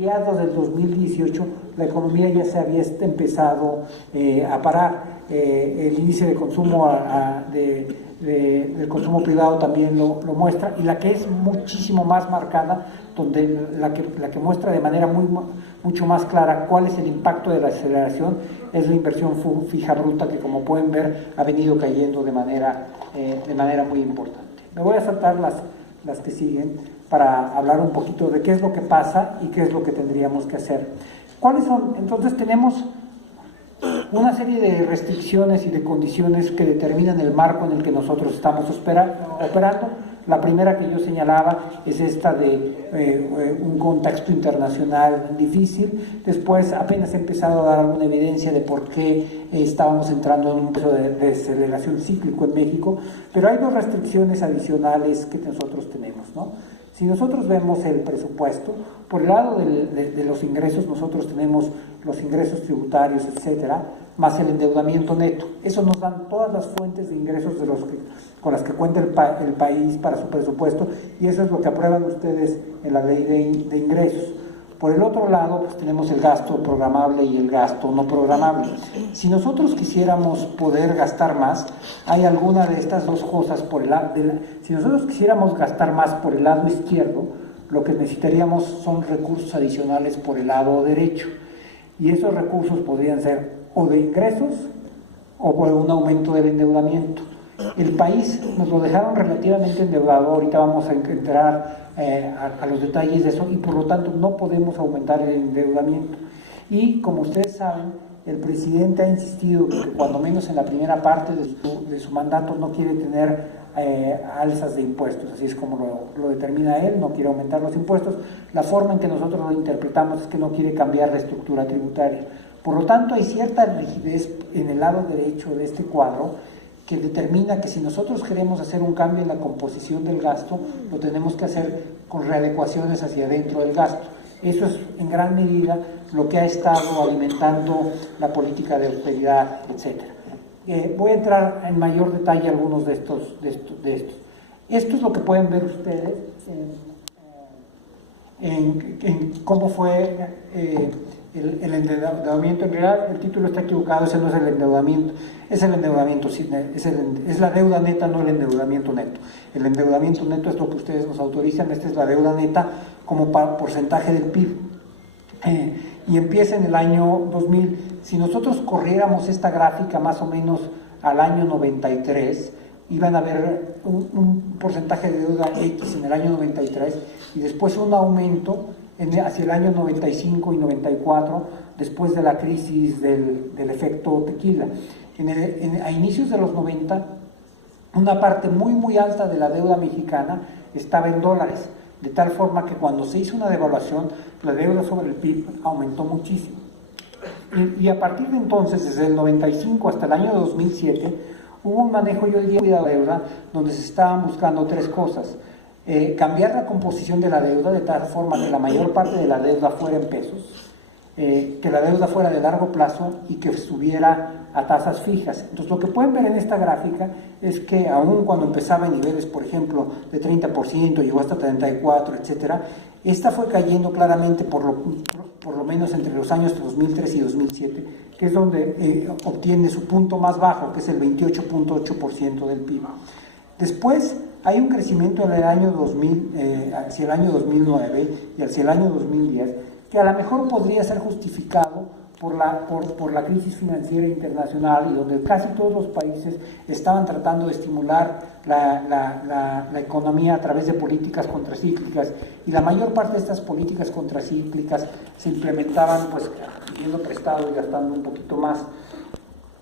mediados del 2018 la economía ya se había empezado a parar. El índice de consumo del consumo privado también lo muestra, y la que es muchísimo más marcada, donde la que muestra de manera mucho más clara cuál es el impacto de la aceleración, es la inversión fija bruta, que como pueden ver ha venido cayendo de manera muy importante. Me voy a saltar las que siguen para hablar un poquito de qué es lo que pasa y qué es lo que tendríamos que hacer. ¿Cuáles son? Entonces tenemos una serie de restricciones y de condiciones que determinan el marco en el que nosotros estamos operando. La primera que yo señalaba es esta de un contexto internacional difícil. Después apenas he empezado a dar alguna evidencia de por qué estábamos entrando en un proceso de desaceleración cíclico en México, pero hay dos restricciones adicionales que nosotros tenemos, ¿no? Si nosotros vemos el presupuesto, por el lado de los ingresos, nosotros tenemos los ingresos tributarios, etcétera, más el endeudamiento neto. Eso nos dan todas las fuentes de ingresos con las que cuenta el país para su presupuesto, y eso es lo que aprueban ustedes en la ley de ingresos. Por el otro lado, pues tenemos el gasto programable y el gasto no programable. Si nosotros quisiéramos poder gastar más, hay alguna de estas dos cosas si nosotros quisiéramos gastar más por el lado izquierdo, lo que necesitaríamos son recursos adicionales por el lado derecho. Y esos recursos podrían ser o de ingresos o por un aumento del endeudamiento. El país nos lo dejaron relativamente endeudado, ahorita vamos a entrar a los detalles de eso, y por lo tanto no podemos aumentar el endeudamiento. Y como ustedes saben, el presidente ha insistido que cuando menos en la primera parte de su mandato no quiere tener alzas de impuestos, así es como lo determina él, no quiere aumentar los impuestos. La forma en que nosotros lo interpretamos es que no quiere cambiar la estructura tributaria. Por lo tanto, hay cierta rigidez en el lado derecho de este cuadro que determina que si nosotros queremos hacer un cambio en la composición del gasto, lo tenemos que hacer con readecuaciones hacia adentro del gasto. Eso es en gran medida lo que ha estado alimentando la política de austeridad, etc. Voy a entrar en mayor detalle a algunos de estos. Esto es lo que pueden ver ustedes en cómo fue el endeudamiento. En realidad el título está equivocado, ese no es el endeudamiento, es el endeudamiento, es la deuda neta, no el endeudamiento neto. El endeudamiento neto es lo que ustedes nos autorizan, esta es la deuda neta como porcentaje del PIB. Y empieza en el año 2000. Si nosotros corriéramos esta gráfica más o menos al año 93, iban a ver un porcentaje de deuda X en el año 93 y después un aumento hacia el año 95 y 94, después de la crisis del efecto tequila. A inicios de los 90, una parte muy alta de la deuda mexicana estaba en dólares, de tal forma que cuando se hizo una devaluación, la deuda sobre el PIB aumentó muchísimo. Y a partir de entonces, desde el 95 hasta el año 2007, hubo un manejo, yo diría, de la deuda, donde se estaban buscando tres cosas. Cambiar la composición de la deuda de tal forma que la mayor parte de la deuda fuera en pesos, que la deuda fuera de largo plazo y que estuviera a tasas fijas. Entonces lo que pueden ver en esta gráfica es que aún cuando empezaba en niveles, por ejemplo, de 30%, llegó hasta 34%, etcétera, esta fue cayendo claramente por lo menos entre los años 2003 y 2007, que es donde obtiene su punto más bajo, que es el 28.8% del PIB. Después hay un crecimiento en el año 2000, hacia el año 2009 y hacia el año 2010, que a lo mejor podría ser justificado por la crisis financiera internacional, y donde casi todos los países estaban tratando de estimular la economía a través de políticas contracíclicas, y la mayor parte de estas políticas contracíclicas se implementaban pues pidiendo prestado y gastando un poquito más.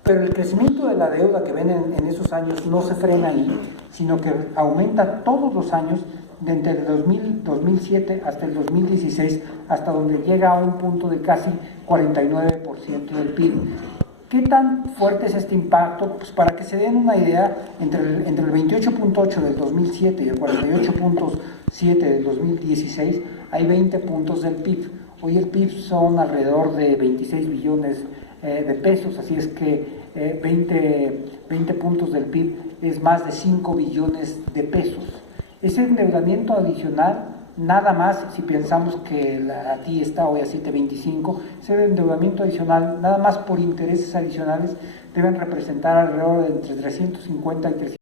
Pero el crecimiento de la deuda que ven en esos años no se frena ahí, sino que aumenta todos los años, desde el 2007 hasta el 2016, hasta donde llega a un punto de casi 49% del PIB. ¿Qué tan fuerte es este impacto? Pues para que se den una idea, entre el 28.8 del 2007 y el 48.7 del 2016, hay 20 puntos del PIB. Hoy el PIB son alrededor de 26 billones de pesos, así es que 20 puntos del PIB es más de 5 billones de pesos. Ese endeudamiento adicional nada más si pensamos que la TI está hoy a 7.25, ese endeudamiento adicional, nada más por intereses adicionales, deben representar alrededor de entre 350 y 300